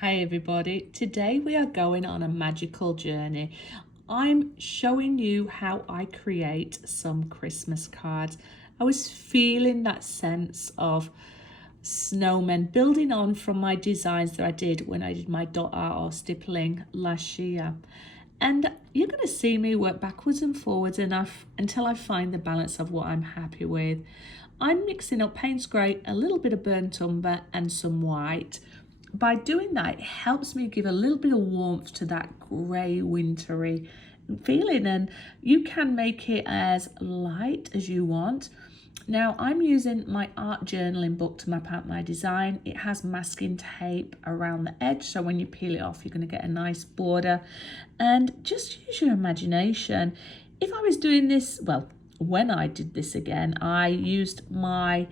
Hi everybody, today we are going on a magical journey. I'm showing you how I create some Christmas cards. I was feeling that sense of snowmen building on from my designs that I did when I did my dot art or stippling last year. And you're going to see me work backwards and forwards enough until I find the balance of what I'm happy with. I'm mixing up Payne's Grey, a little bit of burnt umber and some white. By doing that, it helps me give a little bit of warmth to that grey wintry feeling, and you can make it as light as you want. Now I'm using my art journaling book to map out my design. It has masking tape around the edge, so when you peel it off you're going to get a nice border, and just use your imagination. If I was doing this, well, when I did this again, I used my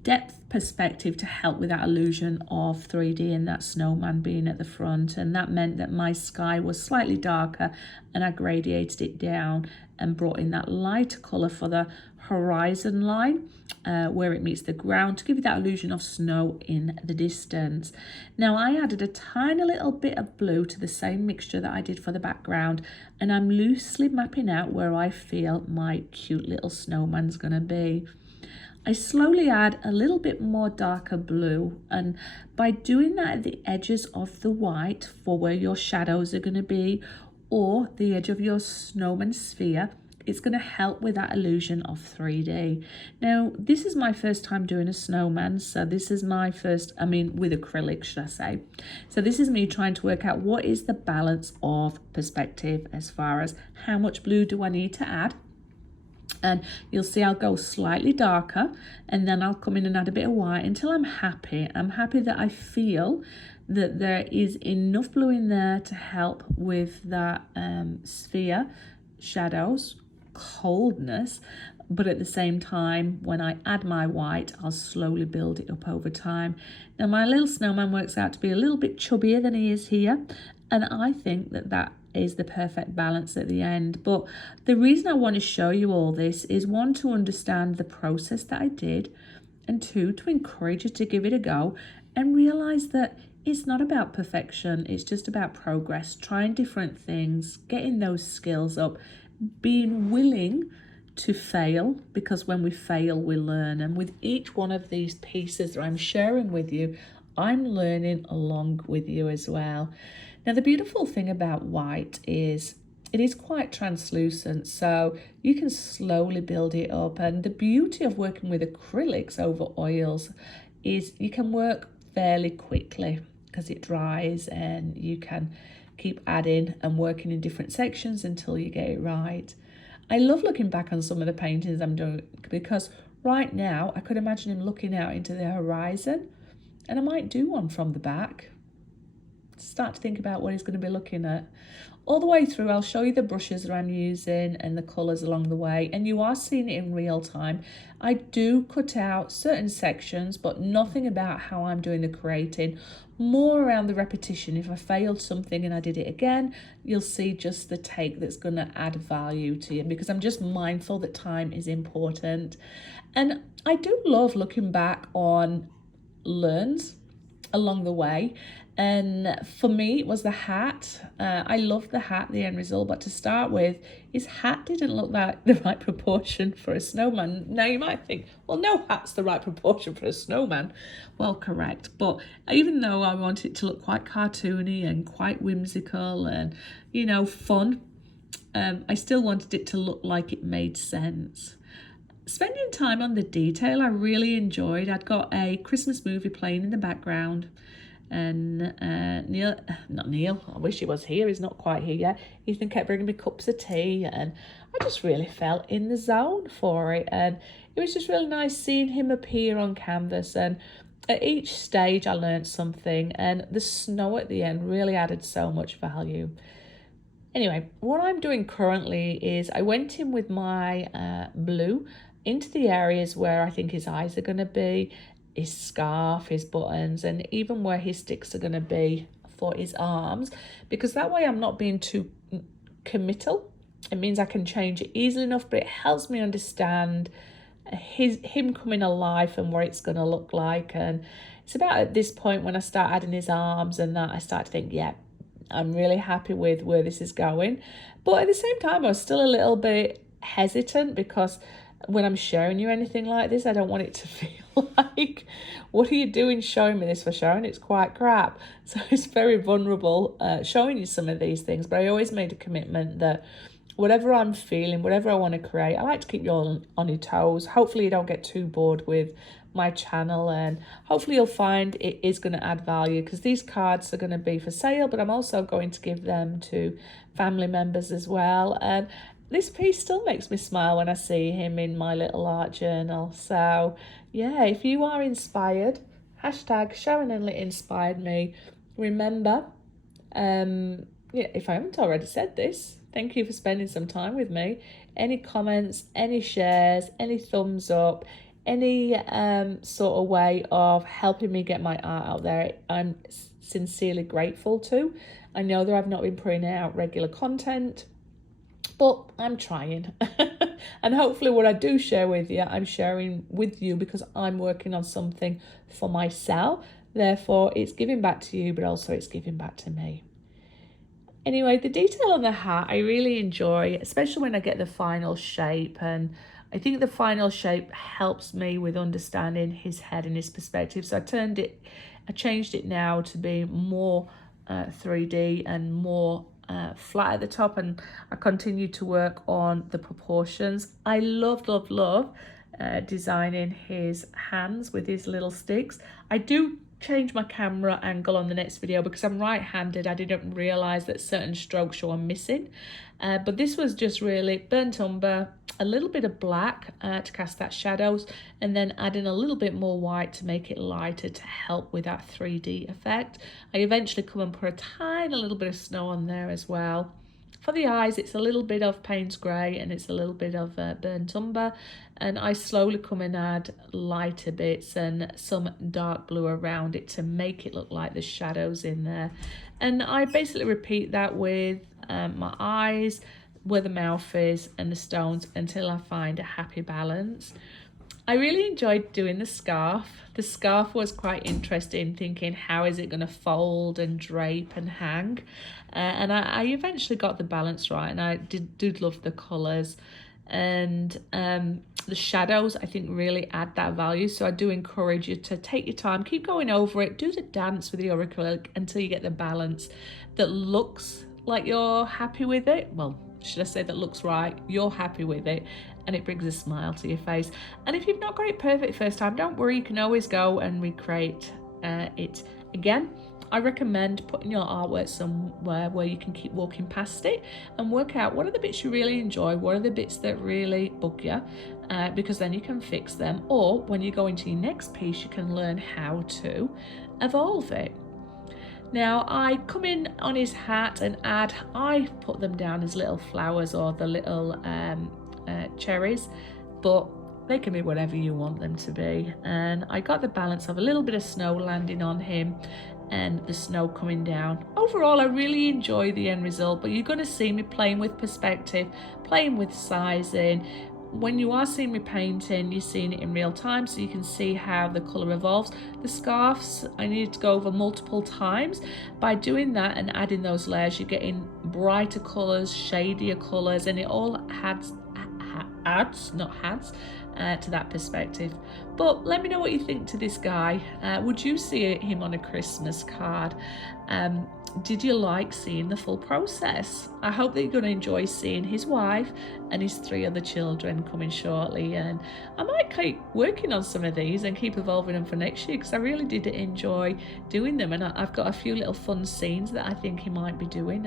depth perspective to help with that illusion of 3D and that snowman being at the front, and that meant that my sky was slightly darker and I gradiated it down and brought in that lighter colour for the horizon line where it meets the ground to give you that illusion of snow in the distance. Now I added a tiny little bit of blue to the same mixture that I did for the background, and I'm loosely mapping out where I feel my cute little snowman's going to be. I slowly add a little bit more darker blue, and by doing that at the edges of the white for where your shadows are going to be, or the edge of your snowman sphere, it's going to help with that illusion of 3D. Now this is my first time doing a snowman, so this is my first, with acrylic should I say. So this is me trying to work out what is the balance of perspective as far as how much blue do I need to add. And you'll see I'll go slightly darker and then I'll come in and add a bit of white until I'm happy. I'm happy that I feel that there is enough blue in there to help with that sphere, shadows, coldness, but at the same time when I add my white I'll slowly build it up over time. Now my little snowman works out to be a little bit chubbier than he is here, and I think that that is the perfect balance at the end. But the reason I want to show you all this is, one, to understand the process that I did, and two, to encourage you to give it a go and realize that it's not about perfection, it's just about progress, trying different things, getting those skills up, being willing to fail, because when we fail we learn. And with each one of these pieces that I'm sharing with you, I'm learning along with you as well. Now the beautiful thing about white is it is quite translucent, so you can slowly build it up. And the beauty of working with acrylics over oils is you can work fairly quickly because it dries, and you can keep adding and working in different sections until you get it right. I love looking back on some of the paintings I'm doing, because right now I could imagine him looking out into the horizon, and I might do one from the back. Start to think about what he's going to be looking at. All the way through I'll show you the brushes that I'm using and the colours along the way, and you are seeing it in real time. I do cut out certain sections, but nothing about how I'm doing the creating, more around the repetition. If I failed something and I did it again, you'll see just the take that's going to add value to you, because I'm just mindful that time is important. And I do love looking back on learns along the way. And for me it was the hat. I loved the hat, the end result, but to start with, his hat didn't look like the right proportion for a snowman. Now you might think, well, no hat's the right proportion for a snowman. Well, correct, but even though I wanted it to look quite cartoony and quite whimsical and, you know, fun, I still wanted it to look like it made sense. Spending time on the detail I really enjoyed. I'd got a Christmas movie playing in the background, and Neil, I wish he was here, he's not quite here yet. Ethan kept bringing me cups of tea, and I just really felt in the zone for it, and it was just really nice seeing him appear on canvas. And at each stage I learned something, and the snow at the end really added so much value. Anyway, what I'm doing currently is I went in with my blue into the areas where I think his eyes are going to be, his scarf, his buttons, and even where his sticks are going to be for his arms, because that way I'm not being too committal. It means I can change it easily enough, but it helps me understand him coming alive and what it's going to look like. And It's about at this point when I start adding his arms and that I start to think, yeah, I'm really happy with where this is going. But at the same time, I was still a little bit hesitant because when I'm showing you anything like this, I don't want it to feel like, what are you doing showing me this for, Sharon? It's quite crap. So it's very vulnerable showing you some of these things. But I always made a commitment that whatever I'm feeling, whatever I want to create, I like to keep you all on your toes. Hopefully you don't get too bored with my channel, and hopefully you'll find it is going to add value, because these cards are going to be for sale, but I'm also going to give them to family members as well. And this piece still makes me smile when I see him in my little art journal. So yeah, if you are inspired, hashtag Sharon and Lit inspired me. Remember, yeah, if I haven't already said this, thank you for spending some time with me. Any comments, any shares, any thumbs up, any sort of way of helping me get my art out there, I'm sincerely grateful to. I know that I've not been putting out regular content, but I'm trying. And hopefully what I do share with you, I'm sharing with you because I'm working on something for myself. Therefore, it's giving back to you, but also it's giving back to me. Anyway, the detail on the hat I really enjoy, especially when I get the final shape, and I think the final shape helps me with understanding his head and his perspective. So I changed it now to be more 3D and more flat at the top, and I continue to work on the proportions. I love designing his hands with his little sticks. I do change my camera angle on the next video because I'm right-handed. I didn't realize that certain strokes show I'm missing, but this was just really burnt umber, a little bit of black to cast that shadows, and then adding a little bit more white to make it lighter to help with that 3D effect. I eventually come and put a tiny little bit of snow on there as well. For the eyes, it's a little bit of Payne's grey and it's a little bit of burnt umber, and I slowly come and add lighter bits and some dark blue around it to make it look like the shadows in there. And I basically repeat that with my eyes, where the mouth is, and the stones until I find a happy balance. I really enjoyed doing the scarf. The scarf was quite interesting, thinking how is it going to fold and drape and hang, and I eventually got the balance right, and I did love the colours, and the shadows I think really add that value. So I do encourage you to take your time, keep going over it, do the dance with your acrylic until you get the balance that looks like you're happy with it. Well, should I say that looks right, you're happy with it, and it brings a smile to your face. And if you've not got it perfect first time, don't worry, you can always go and recreate it again. I recommend putting your artwork somewhere where you can keep walking past it and work out what are the bits you really enjoy, what are the bits that really bug you, because then you can fix them, or when you go into your next piece you can learn how to evolve it. Now I come in on his hat and I put them down as little flowers or the little cherries, but they can be whatever you want them to be. And I got the balance of a little bit of snow landing on him and the snow coming down. Overall, I really enjoy the end result, but you're going to see me playing with perspective, playing with sizing. When you are seeing me painting, you're seeing it in real time, so you can see how the colour evolves. The scarves, I needed to go over multiple times. By doing that and adding those layers, you're getting brighter colours, shadier colours, and it all adds to that perspective. But let me know what you think to this guy. Would you see him on a Christmas card? Did you like seeing the full process? I hope that you're going to enjoy seeing his wife and his 3 other children coming shortly, and I might keep working on some of these and keep evolving them for next year, because I really did enjoy doing them, and I've got a few little fun scenes that I think he might be doing.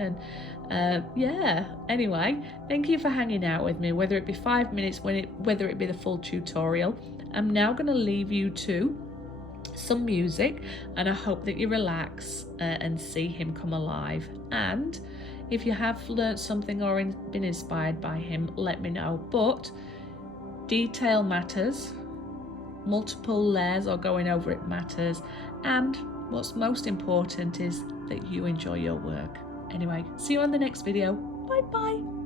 And yeah, anyway, thank you for hanging out with me, whether it be 5 minutes, whether it be the full tutorial. I'm now going to leave you to some music, and I hope that you relax and see him come alive. And if you have learnt something or been inspired by him, let me know. But detail matters, multiple layers or going over it matters, and what's most important is that you enjoy your work. Anyway, see you on the next video. Bye bye.